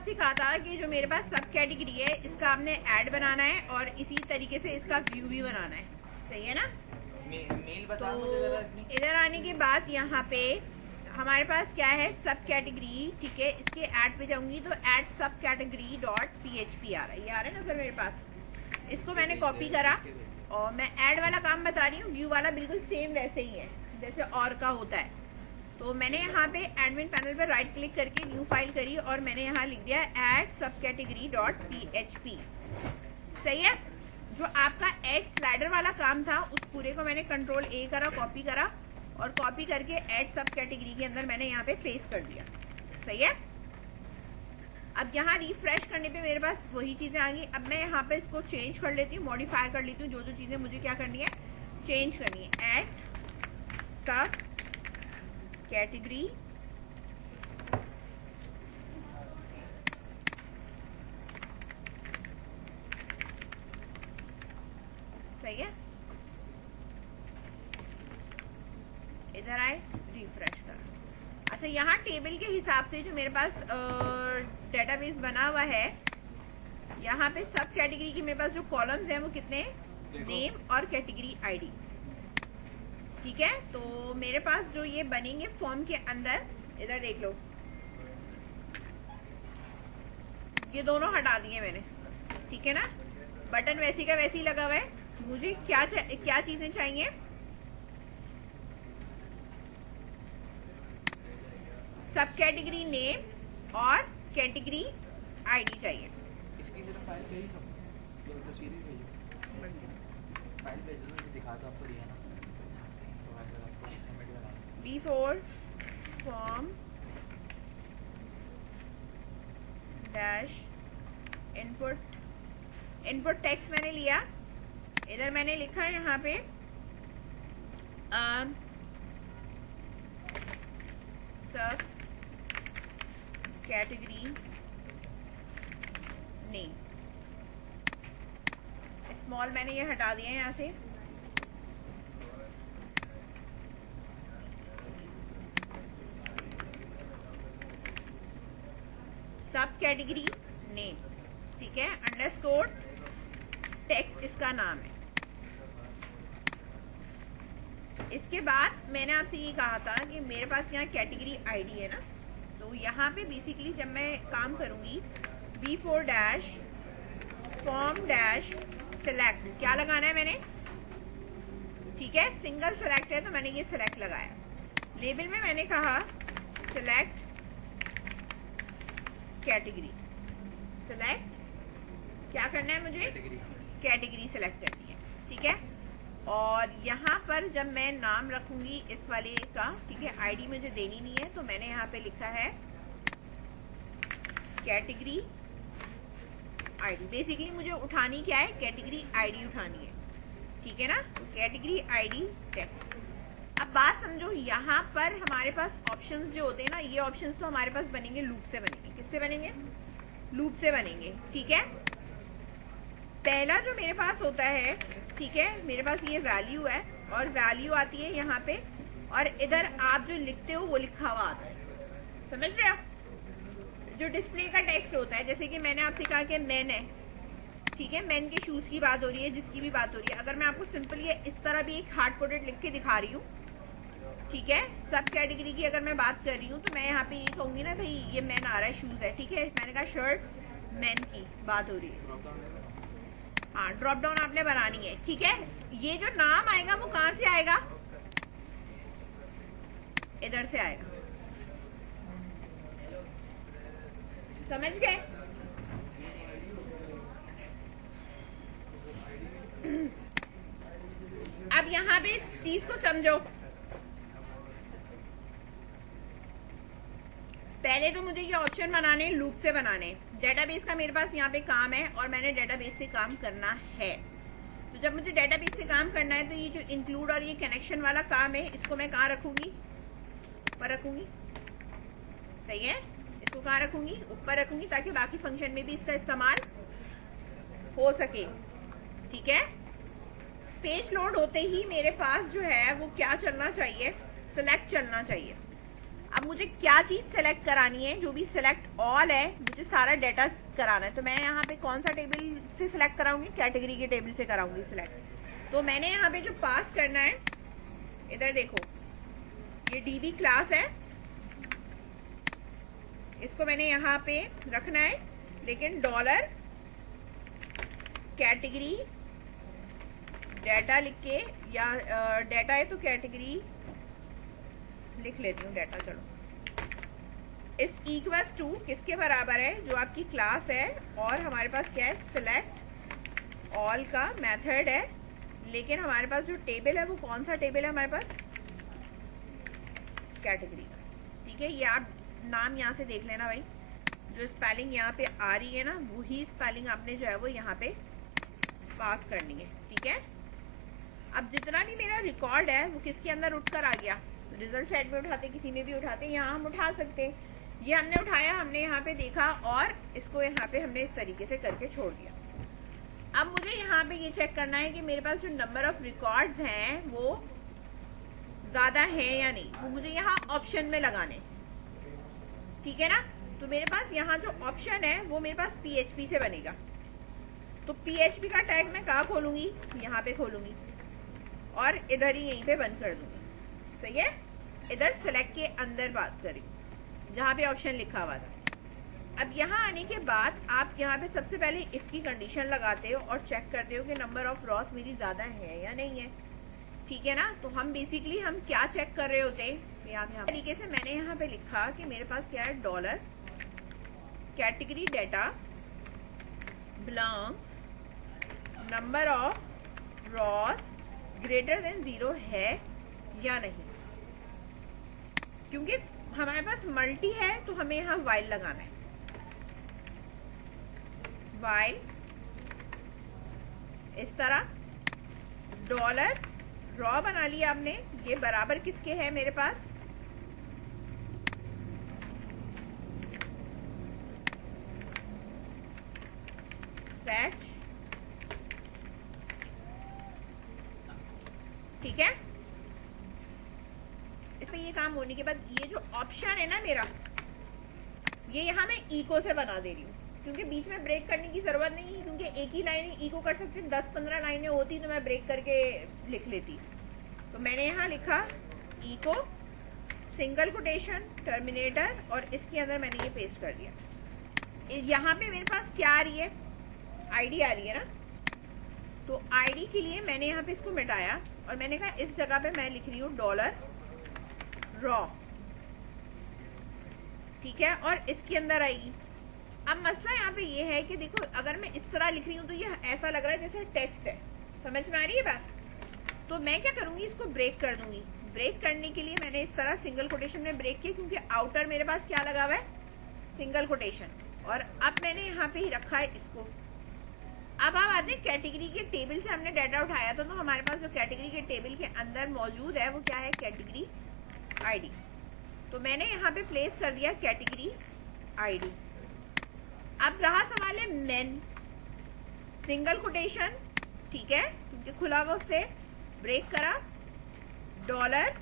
आपसे कहा था कि जो मेरे पास सब कैटेगरी है इसका आपने ऐड बनाना है और इसी तरीके से इसका व्यू भी बनाना है, सही है ना। मेल बता तो मुझे जरा। इधर आने के बाद यहाँ पे हमारे पास क्या है, सब कैटेगरी, ठीक है। इसके ऐड पे जाऊंगी तो ऐड सब कैटेगरी डॉट PHP आ रहा है, ये आ रहा है ना सर मेरे पास। इसको मैंने कॉपी करा और मैं ऐड वाला काम बता रही हूँ, व्यू वाला बिल्कुल सेम वैसे ही है जैसे और का होता है। तो मैंने यहाँ पे एडमिन पैनल पर राइट क्लिक करके न्यू फाइल करी और मैंने यहाँ लिख दिया ऐड सब कैटेगरी डॉट PHP, सही है। जो आपका ऐड स्लाइडर वाला काम था उस पूरे को मैंने कंट्रोल A करा, कॉपी करा और कॉपी करके ऐड सब कैटेगरी के अंदर मैंने यहाँ पे पेस्ट कर दिया, सही है। अब यहाँ रिफ्रेश करने पे मेरे पास वही चीजें आ गई। अब मैं यहाँ पे इसको चेंज कर लेती हूँ, मॉडिफाई कर लेती हूँ, जो चीजें मुझे क्या करनी है, चेंज करनी है। ऐड सब कैटेगरी सही है। इधर आए, रिफ्रेश करा। अच्छा, यहाँ टेबल के हिसाब से जो मेरे पास डेटाबेस बना हुआ है, यहाँ पे सब कैटेगरी की मेरे पास जो कॉलम्स हैं वो कितने, नेम और कैटेगरी आईडी, ठीक है। तो मेरे पास जो ये बनेंगे फॉर्म के अंदर, इधर देख लो, ये दोनों हटा दिए मैंने, ठीक है ना। बटन वैसी का वैसी लगा हुआ है। मुझे क्या चीजें चाहिए, सब कैटेगरी नेम और कैटेगरी आईडी चाहिए। इसकी जरा फाइल भेज दो, जो तस्वीर ही भेजो, फाइल भेज दो, मुझे दिखा दो, आपको दिया ना तो आपको सबमिट करना। B4 form dash input text मैंने लिया। इधर मैंने लिखा है यहाँ पे सब कैटेगरी नेम, स्मॉल मैंने ये हटा दिया है यहाँ से। सब कैटेगरी नेम, ठीक है, अंडरस्कोर टेक्स्ट इसका नाम है। इसके बाद मैंने आपसे ये कहा था कि मेरे पास यहाँ कैटेगरी आईडी है ना, तो यहाँ पे बेसिकली जब मैं काम करूंगी B4 dash form dash select, क्या लगाना है मैंने, ठीक है, सिंगल सेलेक्ट है तो मैंने ये सिलेक्ट लगाया। लेबल में मैंने कहा सिलेक्ट कैटेगरी, सिलेक्ट क्या करना है मुझे, कैटेगरी सिलेक्ट करनी है, ठीक है। और यहाँ पर जब मैं नाम रखूंगी इस वाले का, ठीक है, आईडी मुझे देनी नहीं है तो मैंने यहाँ पे लिखा है कैटेगरी आईडी। बेसिकली मुझे उठानी क्या है, कैटेगरी आईडी उठानी है, ठीक है ना। तो कैटेगरी आईडी टेक्स्ट। अब बात समझो, यहाँ पर हमारे पास ऑप्शंस जो होते हैं ना, ये ऑप्शंस तो हमारे पास बनेंगे लूप से बनेंगे। किससे बनेंगे, लूप से बनेंगे, ठीक है। पहला जो मेरे पास होता है, ठीक है, मेरे पास ये वैल्यू है और वैल्यू आती है यहाँ पे और इधर आप जो लिखते हो वो लिखा हुआ आता है, समझ रहे हो। जो डिस्प्ले का टेक्स्ट होता है, जैसे कि मैंने आपसे कहा कि मैन है, ठीक है, मैन के शूज की बात हो रही है, जिसकी भी बात हो रही है। अगर मैं आपको सिंपल ये इस तरह भी एक हार्ड कोडेड लिख के दिखा रही हूँ, ठीक है, सब कैटेगरी की अगर मैं बात कर रही हूँ तो मैं यहाँ पे ये कहूंगी ना भाई ये मैन आ रहा है, शूज है, ठीक है। मैंने कहा शर्ट मैन की बात हो रही है, हाँ, ड्रॉप डाउन आपने बनानी है, ठीक है। ये जो नाम आएगा वो कहाँ से आएगा, इधर से आएगा, समझ गए। अब यहाँ पे इस चीज को समझो, पहले तो मुझे ये ऑप्शन बनाने, लूप से बनाने। डेटाबेस का मेरे पास यहाँ पे काम है और मैंने डेटाबेस से काम करना है। तो जब मुझे डेटाबेस से काम करना है तो ये जो इंक्लूड और ये कनेक्शन वाला काम है, इसको मैं कहाँ रखूंगी, ऊपर रखूंगी, सही है। इसको कहाँ रखूंगी, ऊपर रखूंगी, ताकि बाकी फंक्शन में भी इसका इस्तेमाल हो सके, ठीक है। पेज लोड होते ही मेरे पास जो है वो क्या चलना चाहिए, सिलेक्ट चलना चाहिए। अब मुझे क्या चीज सेलेक्ट करानी है, जो भी सिलेक्ट ऑल है मुझे सारा डेटा कराना है, तो मैं यहाँ पे कौन सा टेबल से सिलेक्ट कराऊंगी, कैटेगरी के टेबल से कराऊंगी सिलेक्ट। तो मैंने यहाँ पे जो पास करना है, इधर देखो ये डीबी क्लास है, इसको मैंने यहाँ पे रखना है, लेकिन डॉलर कैटेगरी डेटा लिख के, या डेटा है तो कैटेगरी लिख लेती हूँ डेटा, चलो इस इक्वल्स टू किसके बराबर है, जो आपकी क्लास है, और हमारे पास क्या है, सिलेक्ट ऑल का मेथड है, लेकिन हमारे पास जो टेबल है वो कौन सा टेबल है हमारे पास, कैटेगरी का। ठीक है, ये आप नाम यहाँ से देख लेना भाई, जो स्पेलिंग यहाँ पे आ रही है ना, वही स्पेलिंग आपने जो है वो यहाँ पे पास करनी है। ठीक है, अब जितना भी मेरा रिकॉर्ड है वो किसके अंदर उठकर आ गया, रिजल्ट सेट में उठाते, किसी में भी उठाते, यहाँ हम उठा सकते हैं। ये हमने उठाया, हमने यहाँ पे देखा और इसको यहाँ पे हमने इस तरीके से करके छोड़ दिया। अब मुझे यहाँ पे ये चेक करना है कि मेरे पास जो नंबर ऑफ रिकॉर्ड्स हैं वो ज्यादा है या नहीं, वो मुझे यहाँ ऑप्शन में लगाने। ठीक है ना, तो मेरे पास यहाँ जो ऑप्शन है वो मेरे पास PHP से बनेगा, तो PHP का टैग मैं कहाँ खोलूंगी, यहाँ पे खोलूंगी और इधर ही यहीं पे बंद कर दूंगी। सही है, इधर सेलेक्ट के अंदर बात करी जहाँ पे ऑप्शन लिखा हुआ था। अब यहाँ आने के बाद आप यहाँ पे सबसे पहले इफ की कंडीशन लगाते हो और चेक करते हो कि नंबर ऑफ रॉस मेरी ज्यादा है या नहीं है। ठीक है ना, तो हम बेसिकली हम क्या चेक कर रहे होते हैं, यहाँ तरीके से मैंने यहाँ पे लिखा कि मेरे पास क्या है, dollar category data belongs number of Ross greater than 0 है या नहीं। क्योंकि हमारे पास मल्टी है तो हमें यहाँ वाइल लगाना है, वाइल इस तरह डॉलर रॉ बना लिया आपने, ये बराबर किसके है मेरे पास, फैच। ठीक है, इसमें ये काम होने के बाद ये जो ऑप्शन है ना मेरा, ये यहाँ मैं इको से बना दे रही हूँ, क्योंकि बीच में ब्रेक करने की जरूरत नहीं है, क्योंकि एक ही लाइन इको कर सकते, 10-15 लाइनें होती तो मैं ब्रेक करके लिख लेती। तो मैंने यहाँ लिखा इको सिंगल कोटेशन टर्मिनेटर, और इसके अंदर मैंने ये पेस्ट कर दिया। यहाँ पे मेरे पास क्या आ रही है, आईडी आ रही है ना, तो आईडी के लिए मैंने यहाँ पे इसको मिटाया और मैंने कहा इस जगह पे मैं लिख रही हूँ डॉलर रॉ। ठीक है, और इसके अंदर आएगी। अब मसला यहाँ पे ये है कि देखो, अगर मैं इस तरह लिख रही हूँ तो ये ऐसा लग रहा है जैसे टेक्स्ट है, समझ में आ रही है बात। तो मैं क्या करूंगी, इसको ब्रेक कर दूंगी। ब्रेक करने के लिए मैंने इस तरह सिंगल कोटेशन में ब्रेक किया, क्योंकि आउटर मेरे पास क्या लगा हुआ है, सिंगल कोटेशन, और अब मैंने यहाँ पे ही रखा है इसको। अब आप आते हैं कैटेगरी के टेबल से हमने डाटा उठाया था, तो हमारे पास जो कैटेगरी के टेबल के अंदर मौजूद है वो क्या है, कैटेगरी आईडी। तो मैंने यहाँ पे प्लेस कर दिया कैटेगरी आईडी। अब रहा सवाल है मेन, सिंगल कोटेशन, ठीक है, क्योंकि खुला हुआ उससे ब्रेक करा, डॉलर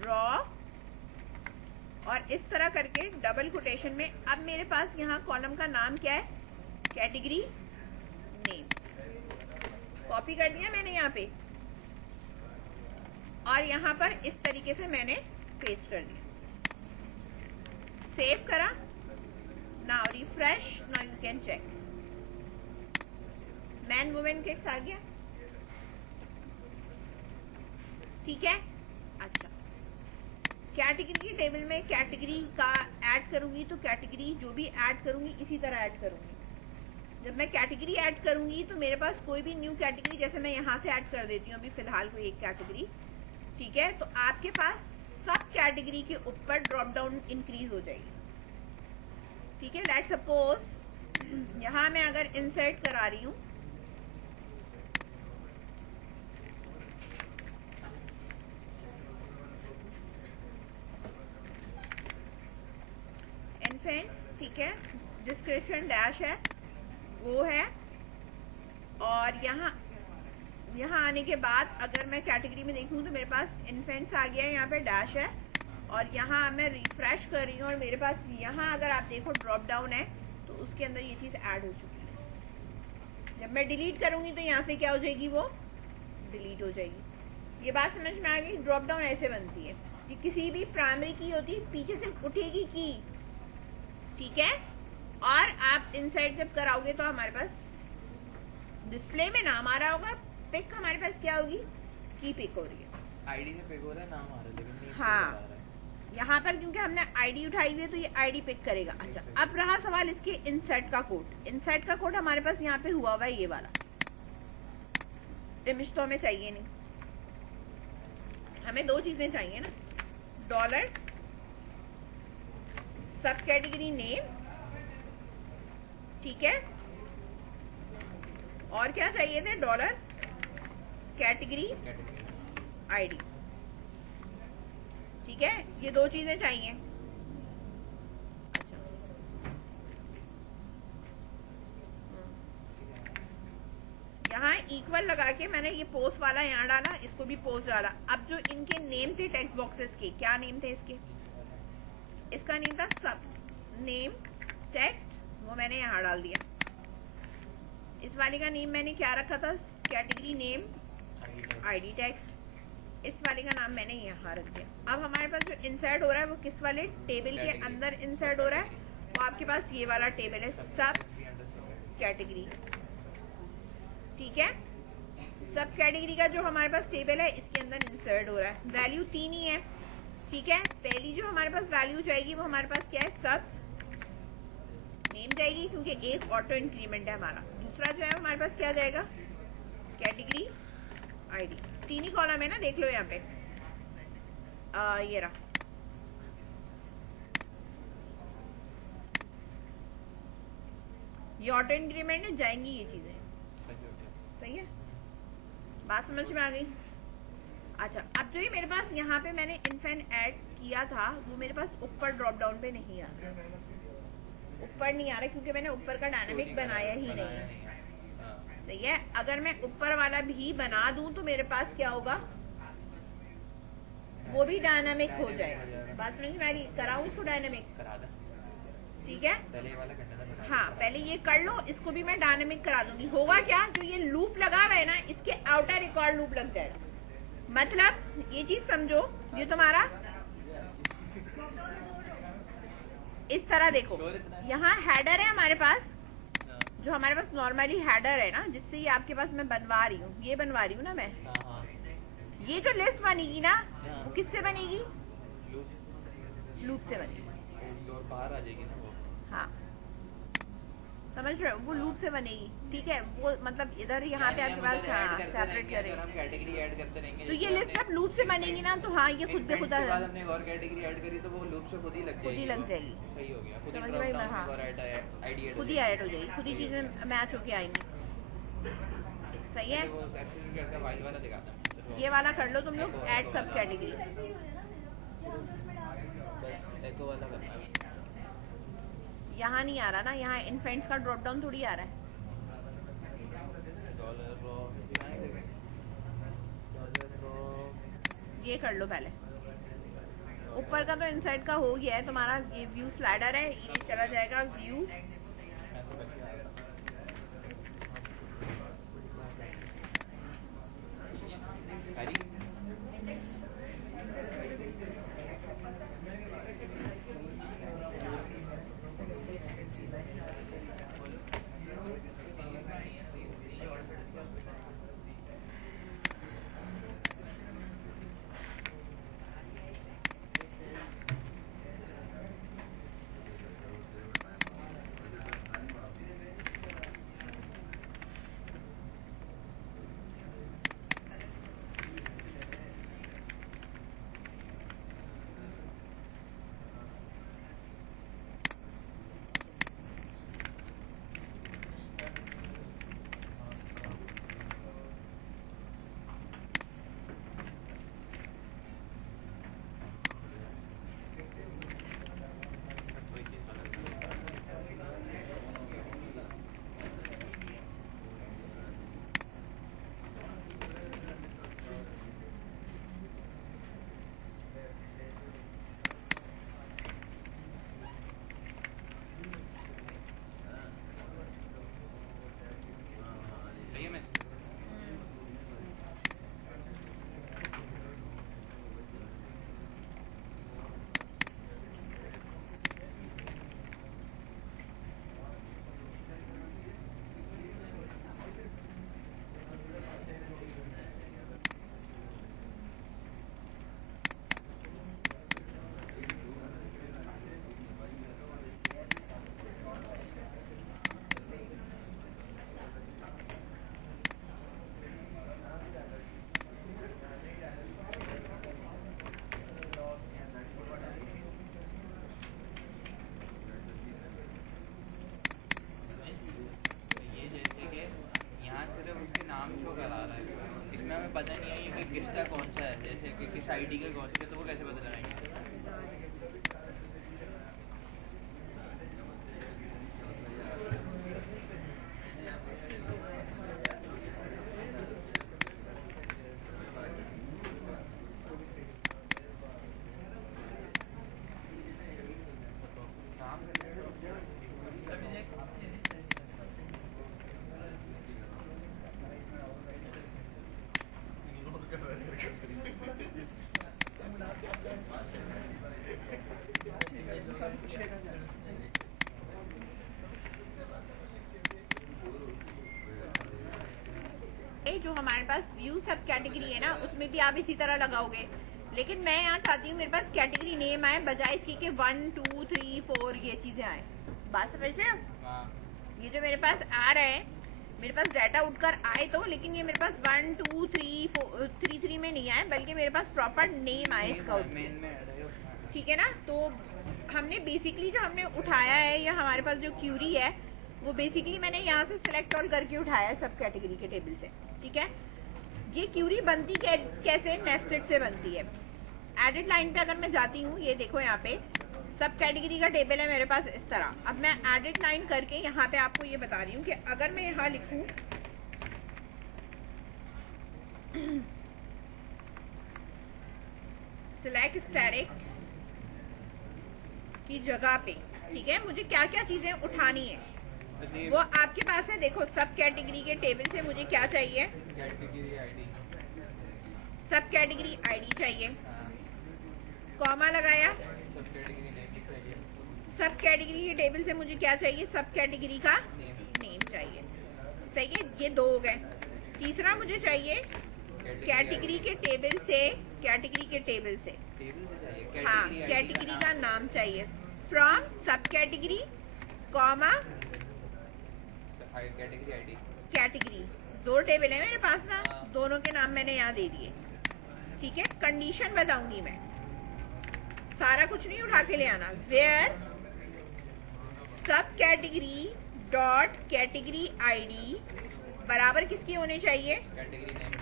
रॉ, और इस तरह करके डबल कोटेशन में। अब मेरे पास यहाँ कॉलम का नाम क्या है, कैटेगरी नेम। कॉपी कर दिया मैंने यहाँ पे, और यहाँ पर इस तरीके से मैंने पेस्ट कर दिया, सेव करा। Now refresh, now you can check, man women kids आ गया। ठीक है, अच्छा, कैटेगरी के टेबल में कैटेगरी का ऐड करूंगी, तो कैटेगरी जो भी ऐड करूंगी इसी तरह ऐड करूंगी। जब मैं कैटेगरी ऐड करूंगी तो मेरे पास कोई भी न्यू कैटेगरी, जैसे मैं यहाँ से ऐड कर देती हूँ अभी फिलहाल कोई एक कैटेगरी, ठीक है, तो आपके पास सब कैटेगरी के ऊपर ड्रॉप डाउन इंक्रीज हो जाएगी। ठीक है, लेट्स सपोज यहाँ मैं अगर इंसर्ट करा रही हूँ, इन्फेंट्स, ठीक है, डिस्क्रिप्शन डैश है वो है, और यहाँ आने के बाद अगर मैं कैटेगरी में देखूँ तो मेरे पास इन्फेंट्स आ गया है, यहाँ पे डैश है, और यहाँ मैं रिफ्रेश कर रही हूँ और मेरे पास यहाँ अगर आप देखो ड्रॉप डाउन है, इसके अंदर ये चीज ऐड हो चुकी है। जब मैं डिलीट करूंगी तो यहाँ से क्या हो जाएगी, वो डिलीट हो जाएगी। ये बात समझ में आ गई। ड्रॉप डाउन ऐसे बनती है, ये किसी भी प्राइमरी की होती है, पीछे से उठेगी की, ठीक है। और आप इनसाइड जब कराओगे तो हमारे पास डिस्प्ले में नाम आ रहा होगा, पिक हमारे पास क्या होगी, की पिक हो रही है, आईडी से पिक हो रहा है, नाम आ रहा है लेकिन नहीं हाँ। बता रहा है। यहाँ पर क्योंकि हमने आईडी उठाई हुई है तो ये आईडी पिक करेगा। अच्छा, अब रहा सवाल इसके इंसर्ट का कोड। इंसर्ट का कोड हमारे पास यहाँ पे हुआ हुआ है, ये वाला। इमेज तो हमें चाहिए नहीं, हमें दो चीजें चाहिए ना, डॉलर सब कैटेगरी नेम, ठीक है, और क्या चाहिए थे, डॉलर कैटेगरी आईडी, ठीक है। ये दो चीजें चाहिए। अच्छा, यहाँ इक्वल लगा के मैंने ये पोस्ट वाला यहाँ डाला, इसको भी पोस्ट डाला। अब जो इनके नेम थे टेक्स्ट बॉक्सेस के, क्या नेम थे इसके, इसका नेम था सब नेम टेक्स्ट, वो मैंने यहाँ डाल दिया। इस वाले का नेम मैंने क्या रखा था, कैटेगरी नेम आईडी टेक्स्ट। इस वाले का नाम मैंने यहाँ रख दिया। अब हमारे पास जो इंसर्ट हो रहा है वो किस वाले टेबल के अंदर इंसर्ट हो रहा है, वो आपके पास ये वाला टेबल है, सब कैटेगरी, ठीक है। सब कैटेगरी का जो हमारे पास टेबल है इसके अंदर इंसर्ट हो रहा है। वैल्यू 3 ही है, ठीक है। पहली जो हमारे पास वैल्यू जाएगी वो हमारे पास क्या है, सब नेम जाएगी, क्योंकि एक ऑटो इंक्रीमेंट है हमारा। दूसरा जो है हमारे पास क्या जाएगा, कैटेगरी आईडी। 3 ही कॉलम है ना, देख लो यहाँ पे, ये रहा। ये ऑटो इंक्रीमेंट में जाएंगी ये चीजें, सही है, बात समझ में आ गई। अच्छा, अब जो ये मेरे पास यहाँ पे मैंने इनफेंट ऐड किया था वो मेरे पास ऊपर ड्रॉप डाउन पे नहीं आ रहा, ऊपर नहीं आ रहा क्योंकि मैंने ऊपर का डायनामिक बनाया ही नहीं है, सही है। अगर मैं ऊपर वाला भी बना दूं तो मेरे पास क्या होगा, वो भी डायनामिक हो जाएगा। बात समझ में आ रही, कराऊं इसको डायनामिक, ठीक है। हाँ, पहले ये कर लो, इसको भी मैं डायनामिक करा दूंगी। होगा क्या, जो ये लूप लगा हुआ है ना, इसके आउटर रिकॉर्ड लूप लग जाएगा। मतलब ये चीज समझो, ये तुम्हारा इस तरह देखो, यहाँ हेडर है हमारे पास, जो हमारे पास नॉर्मली हेडर है ना, जिससे ये आपके पास मैं बनवा रही हूँ, ये बनवा रही हूँ ना मैं। ये जो लिस्ट बनेगी ना, वो किससे बनेगी, लूप से बनेगी, बाहर आ जाएगी ना वो। हाँ, समझ रहे हो, वो लूप से बनेगी, ठीक है। वो मतलब इधर यहाँ पे आपके पास, हाँ, सेपरेट करेंगे, हम कैटेगरी ऐड करते रहेंगे, तो ये लिस्ट जब लूप से बनेगी ना, तो हाँ, ये खुद पे खुद बाद हमने एक और कैटेगरी ऐड करी तो वो लूप से खुद ही लग जाएगी, सही हो गया, समझ में, हाँ, आईडी खुद ही ऐड हो जाएगी, खुद ही चीजें मैच होके आएंगी, सही है। फाइल वाला दिखाता हूं, ये वाला कर लो तुम लोग, ऐड सब कैटेगरी, एको वाला करना है। यहाँ नहीं आ रहा ना, यहाँ इनफेंट्स का ड्रॉप डाउन थोड़ी आ रहा है। ये कर लो पहले, ऊपर का तो इनसाइड का हो गया है तुम्हारा। ये व्यू स्लाइडर है, ये चला जाएगा व्यू, आईडी का कौन सा, तो वो कैसे पता लगाएंगे? जो हमारे पास व्यू सब कैटेगरी है ना, उसमें भी आप इसी तरह लगाओगे, लेकिन मैं यहाँ चाहती हूँ मेरे पास कैटेगरी नेम आए बजाय इसके कि 1 2 3 4 ये चीजें आए। बात समझ रहे हो? ये जो मेरे पास आ रहा है, मेरे पास डाटा उठकर आए तो, लेकिन ये मेरे पास 1 2 3 4 3 3 में नहीं आए, बल्कि मेरे पास प्रॉपर नेम आए इसका। ठीक है ना? तो हमने बेसिकली जो हमने उठाया है, या हमारे पास जो क्यूरी है वो बेसिकली मैंने यहाँ से सिलेक्ट ऑल करके उठाया है सब कैटेगरी के टेबल से। ठीक है? ये क्यूरी बनती कैसे? नेस्टेड से बनती है। एडिट लाइन पे अगर मैं जाती हूँ, ये देखो यहाँ पे सब कैटेगरी का टेबल है मेरे पास इस तरह। अब मैं एडिट लाइन करके यहाँ पे आपको ये बता रही हूँ कि अगर मैं यहाँ लिखूँ सिलेक्ट स्टैटिक की जगह पे, ठीक है, मुझे क्या क्या चीजें उठानी है वो आपके पास है। देखो सब कैटेगरी के टेबल से मुझे क्या चाहिए? कैटेगरी आईडी, सब कैटेगरी आईडी चाहिए, कॉमा लगाया। सब कैटेगरी नेम चाहिए, सब कैटेगरी के टेबल से मुझे क्या चाहिए? सब कैटेगरी का नेम चाहिए। सही है, ये दो हो गए। तीसरा मुझे चाहिए कैटेगरी के टेबल से, कैटेगरी के टेबल से हाँ कैटेगरी का नाम चाहिए, फ्रॉम सब category comma category ID. Category दो टेबल है मेरे पास ना, दोनों के नाम मैंने यहाँ दे दिए। ठीक है? कंडीशन बताऊंगी मैं, सारा कुछ नहीं उठा के ले आना। वेयर सब कैटेगरी डॉट कैटेगरी आईडी बराबर किसके होने चाहिए?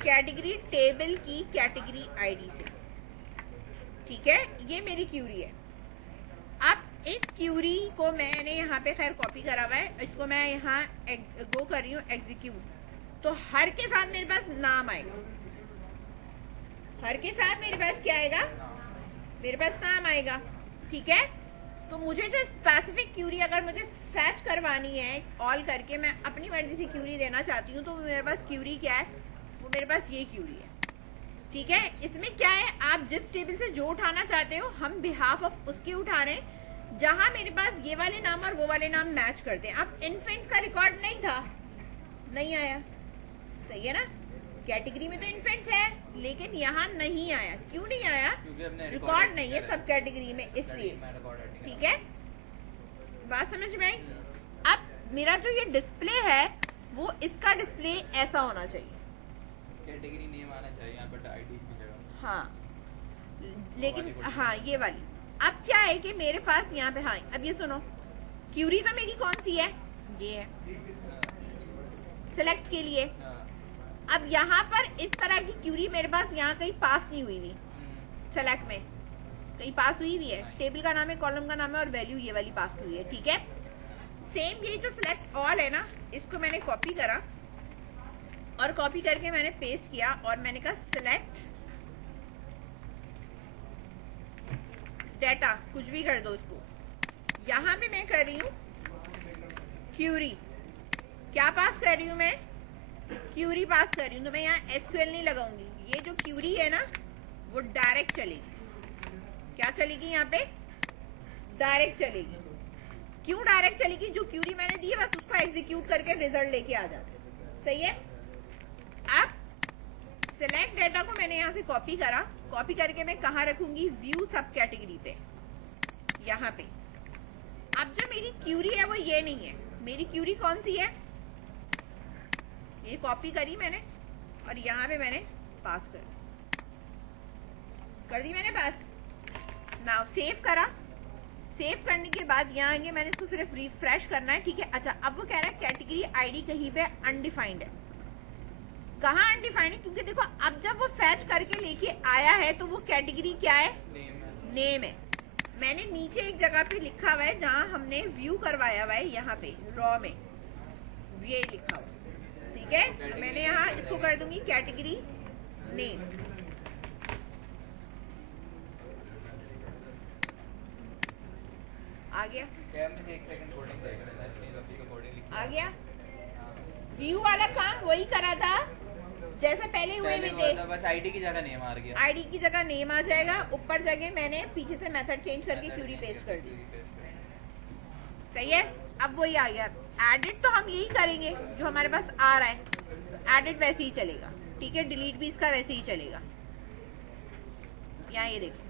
कैटेगरी टेबल की कैटेगरी आईडी से। ठीक है? ये मेरी क्यूरी है। अब इस क्यूरी को मैंने यहाँ पे खैर कॉपी करा हुआ है, इसको मैं यहाँ गो कर रही हूँ एग्जीक्यूट। तो हर के साथ मेरे पास नाम आएगा, हर के साथ मेरे पास क्या आएगा? मेरे पास नाम आएगा। ठीक है? तो मुझे जो स्पेसिफिक क्यूरी अगर मुझे फैच करवानी है ऑल करके, मैं अपनी मर्जी से क्यूरी देना चाहती हूँ, तो मेरे पास क्यूरी क्या है? वो मेरे पास ये क्यूरी है। ठीक है? इसमें क्या है, आप जिस टेबल से जो उठाना चाहते हो, हम बिहाफ ऑफ उसके उठा रहे हैं जहां मेरे पास ये वाले नाम और वो वाले नाम मैच करते हैं। अब इन्फेंट्स का रिकॉर्ड नहीं था, नहीं आया। सही है ना? कैटेगरी में तो इन्फेंट्स है, लेकिन यहाँ नहीं आया। क्यों नहीं आया? रिकॉर्ड नहीं है सब कैटेगरी में, इसलिए। ठीक है? बात समझ में आई? अब मेरा जो ये डिस्प्ले है वो इसका डिस्प्ले ऐसा होना चाहिए, कैटेगरी नेम आना चाहिए यहाँ पर आईडी की जगह। हाँ, लेकिन हाँ ये वाली। अब क्या है कि मेरे पास यहाँ पे, हाँ अब ये सुनो, क्यूरी तो मेरी कौन सी है? ये है सिलेक्ट के लिए। अब यहाँ पर इस तरह की क्यूरी मेरे पास यहाँ कहीं पास नहीं हुई हुई, सेलेक्ट में कहीं पास हुई हुई है। टेबल का नाम है, कॉलम का नाम है और वैल्यू ये वाली पास हुई है। ठीक है? सेम ये जो सिलेक्ट ऑल है ना, इसको मैंने कॉपी करा और कॉपी करके मैंने पेस्ट किया और मैंने कहा सिलेक्ट डाटा, कुछ भी कर दो इसको। यहाँ पे मैं कर रही हूँ क्यूरी। क्या पास कर रही हूँ मैं? क्यूरी पास कर रही हूँ। तो मैं यहाँ एसक्यूएल नहीं लगाऊंगी। ये जो क्यूरी है ना वो डायरेक्ट चलेगी। क्या चलेगी? यहाँ पे डायरेक्ट चलेगी। क्यों डायरेक्ट चलेगी? जो क्यूरी मैंने दी है बस उसको एग्जीक्यूट करके रिजल्ट लेके आ जाते। सही है? अब सिलेक्ट डाटा को मैंने यहाँ से कॉपी करा, कॉपी करके मैं कहाँ रखूंगी? व्यू सब कैटेगरी पे, यहाँ पे। अब जो मेरी क्यूरी है वो ये नहीं है। मेरी क्यूरी कौन सी है? ये कॉपी करी मैंने और यहाँ पे मैंने पास कर दी मैंने पास। नाउ सेव करा। सेव करने के बाद यहाँ आगे मैंने इसको सिर्फ रिफ्रेश करना है। ठीक है? अच्छा, अब वो कह रहा है कैटेगरी आईडी कहीं पे अनडिफाइंड है। कहाँ अनडिफाइंड है? क्योंकि देखो अब जब वो फैच करके लेके आया है तो वो कैटेगरी क्या है? नेम है। मैंने नीचे एक जगह पे लिखा हुआ है जहाँ हमने व्यू करवाया हुआ है, यहाँ पे रॉ में ये लिखा हुआ, ठीक है? तो मैंने यहाँ इसको कर दूंगी कैटेगरी नेम। आ गया? आ गया? व्यू वाला काम वही करा था जैसे पहले हुए भी थे, बस आईडी की जगह नेम आ गया। आईडी की जगह नेम आ जाएगा, ऊपर जगह मैंने पीछे से मेथड चेंज करके क्यूरी पेस्ट कर दी। सही है? अब वही आ गया। एडिट तो हम यही करेंगे जो हमारे पास आ रहा है, एडिट वैसे ही चलेगा, ठीक है? डिलीट भी इसका वैसे ही चलेगा। यहाँ ये देखो,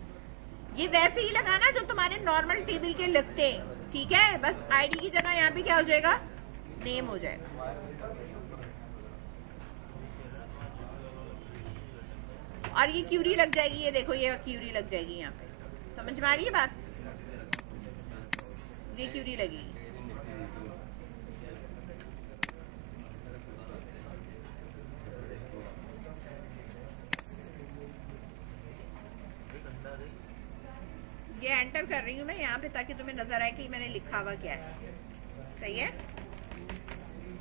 ये वैसे ही लगाना जो तुम्हारे नॉर्मल टेबल के लगते हैं, ठीक है? बस आईडी की जगह यहाँ पे क्या हो जाएगा? नेम हो जाएगा। और ये क्यूरी लग जाएगी, ये देखो ये क्यूरी लग जाएगी यहाँ पे। समझ में आ रही है बात? ये क्यूरी लगेगी। ये एंटर कर रही हूँ मैं यहाँ पे ताकि तुम्हें नजर आए कि मैंने लिखा हुआ क्या है। सही है?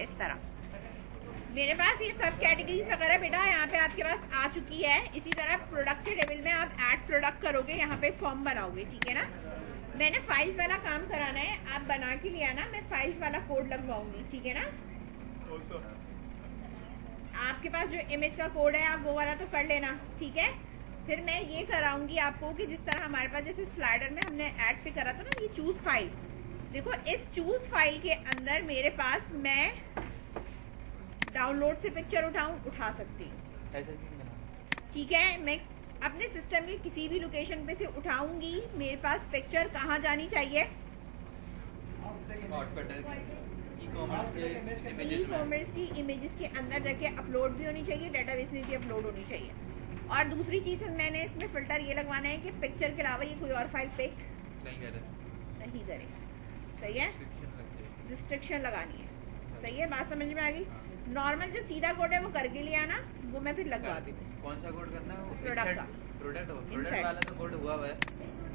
इस तरह मेरे पास ये सब कैटेगरीज वगैरह बेटा यहाँ पे आपके पास आ चुकी है। इसी तरह प्रोडक्ट के टेबल में आप ऐड प्रोडक्ट करोगे, यहाँ पे फॉर्म बनाओगे, ठीक है ना? मैंने फाइल्स वाला काम कराना है, आप बना के लिया ना, मैं फाइल्स वाला कोड लगवाऊंगी, ठीक है ना? आपके पास जो इमेज का कोड है आप वो वाला तो कर लेना, ठीक है? फिर मैं ये कराऊंगी आपको कि जिस तरह हमारे पास जैसे स्लाइडर में हमने ऐड पे करा था ना, ये चूज फाइल, देखो इस चूज फाइल के अंदर मेरे पास मैं डाउनलोड से पिक्चर उठा सकती हूँ, ठीक है? मैं अपने सिस्टम के किसी भी लोकेशन पे से उठाऊंगी, मेरे पास पिक्चर कहाँ जानी चाहिए? ई-कॉमर्स की इमेजेस के अंदर जाके अपलोड भी होनी चाहिए, डेटाबेस में भी अपलोड होनी चाहिए। और दूसरी चीज मैंने इसमें फिल्टर ये लगवाना है कि पिक्चर के अलावा ये कोई और फाइल पिक नहीं करे। सही है? रिस्ट्रिक्शन लगानी है। सही है? बात समझ में आ गई? नॉर्मल जो सीधा कोड है वो करके लिया ना, वो मैं फिर लगवा दूँ। कौन सा कोड करना है? प्रोडक्ट का। प्रोडक्ट वाला तो कोड हुआ है।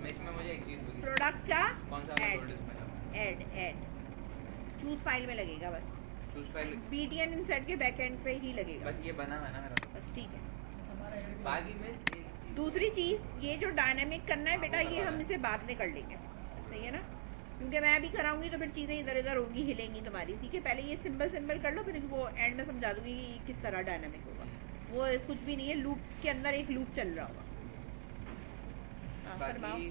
मैं इसमें मुझे एक चीज बोली, प्रोडक्ट का कौन सा कोड इसमें? ऐड चूज फाइल में लगेगा बस। चूज फाइल BTN इंसर्ट के बैकएंड पे ही लगेगा। बस ये बना है ना मेरा, बस ठीक है। बाकी में दूसरी चीज ये जो डायनामिक करना है बेटा, ये हम इसे बाद में कर लेंगे। सही है ना? क्योंकि मैं अभी कराऊंगी तो फिर चीजें इधर उधर होंगी, हिलेंगी तुम्हारी, ठीक है? पहले ये सिंपल कर लो, फिर वो एंड में समझा दूंगी कि किस तरह डायनामिक होगा। वो कुछ भी नहीं है, लूप के अंदर एक लूप चल रहा होगा। बाकी